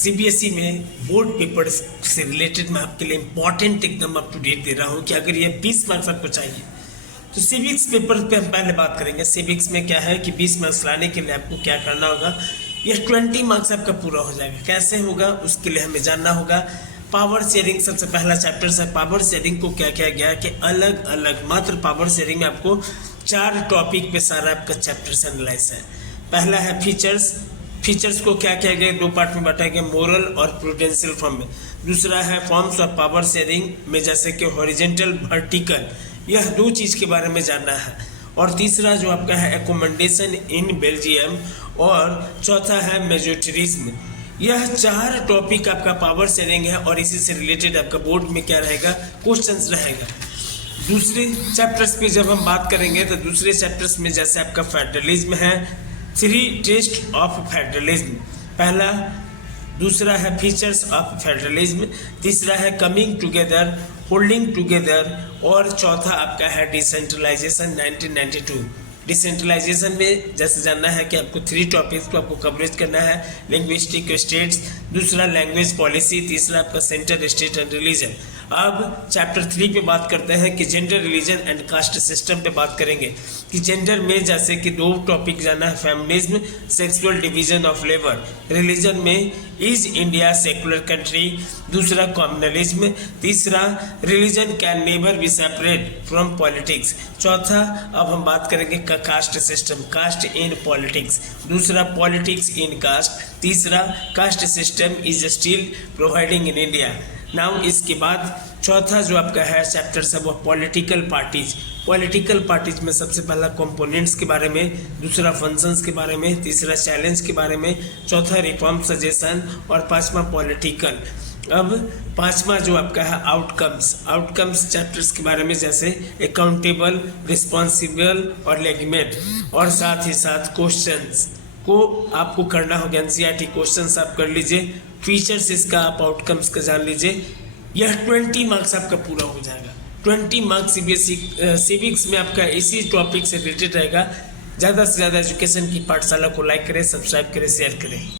CBSE में board paper से related मैं आपके लिए इम्पॉर्टेंट एकदम अप टू डेट दे रहा हूँ कि अगर ये 20 मार्क्स आपको चाहिए तो सिविक्स पेपर पे हम पहले बात करेंगे। सिविक्स में क्या है कि 20 मार्क्स लाने के लिए आपको क्या करना होगा, यह 20 मार्क्स आपका पूरा हो जाएगा। कैसे होगा उसके लिए हमें जानना होगा। पावर शेयरिंग सबसे पहला चैप्टर है। पावर शेयरिंग को क्या किया गया कि अलग अलग मात्र पावर शेयरिंग में आपको 4 टॉपिक पे सारा आपका चैप्टर एनालाइज है। पहला है फीचर्स। फीचर्स को क्या किया गया, 2 पार्ट में बांटा गया, मोरल और प्रूडेंशियल फॉर्म में। दूसरा है फॉर्म्स ऑफ पावर शेयरिंग में, जैसे कि हॉरिजेंटल, वर्टिकल, यह 2 चीज़ के बारे में जानना है। और तीसरा जो आपका है एकोमोडेशन इन बेल्जियम, और चौथा है मेजोरिटीरिज्म। यह 4 टॉपिक आपका पावर शेयरिंग है और इसी से रिलेटेड आपका बोर्ड में क्या रहेगा, क्वेश्चंस रहेगा। दूसरे चैप्टर्स पे जब हम बात करेंगे तो दूसरे चैप्टर्स में जैसे आपका फेडरलिज्म है, 3 टेस्ट ऑफ फेडरलिज्म, पहला, दूसरा है फीचर्स ऑफ फेडरलिज्म, तीसरा है कमिंग टुगेदर, होल्डिंग टुगेदर, और चौथा आपका है डिसेंट्रलाइजेशन 1992। डिसेंट्रलाइजेशन में जैसे जानना है कि आपको 3 टॉपिक्स को आपको कवरेज करना है, लिंग्विस्टिक स्टेट्स, दूसरा लैंग्वेज पॉलिसी, तीसरा आपका सेंटर स्टेट एंड रिलीजन। अब चैप्टर 3 पे बात करते हैं कि gender, religion and caste system पे बात करेंगे कि जेंडर में जैसे कि 2 टॉपिक जाना है, feminism, sexual division of labour. Religion में इज इंडिया सेकुलर कंट्री, दूसरा कम्युनलिज्म, तीसरा religion can never be separate from politics, चौथा अब हम बात करेंगे caste system, caste in politics, दूसरा पॉलिटिक्स इन कास्ट, तीसरा caste system is still providing in India. Now इसके बाद चौथा जो आपका है चैप्टर है वो पॉलिटिकल पार्टीज। पॉलिटिकल पार्टीज में सबसे पहला कंपोनेंट्स के बारे में, दूसरा फंक्शंस के बारे में, तीसरा चैलेंज के बारे में, चौथा रिफॉर्म सजेशन, और 5वां पॉलिटिकल। अब 5वां जो आपका है आउटकम्स। आउटकम्स चैप्टर्स के बारे में जैसे अकाउंटेबल, रिस्पॉन्सिबल और लेगिमेट, और साथ ही साथ क्वेश्चंस को आपको करना होगा। एनसीईआरटी क्वेश्चंस आप कर लीजिए, फीचर्स इसका आप आउटकम्स का जान लीजिए। यह 20 मार्क्स आपका पूरा हो जाएगा। 20 मार्क्स सीबीएसई सिविक्स में आपका इसी टॉपिक से रिलेटेड रहेगा। ज़्यादा से ज़्यादा एजुकेशन की पाठशाला को लाइक करें, सब्सक्राइब करें, शेयर करें।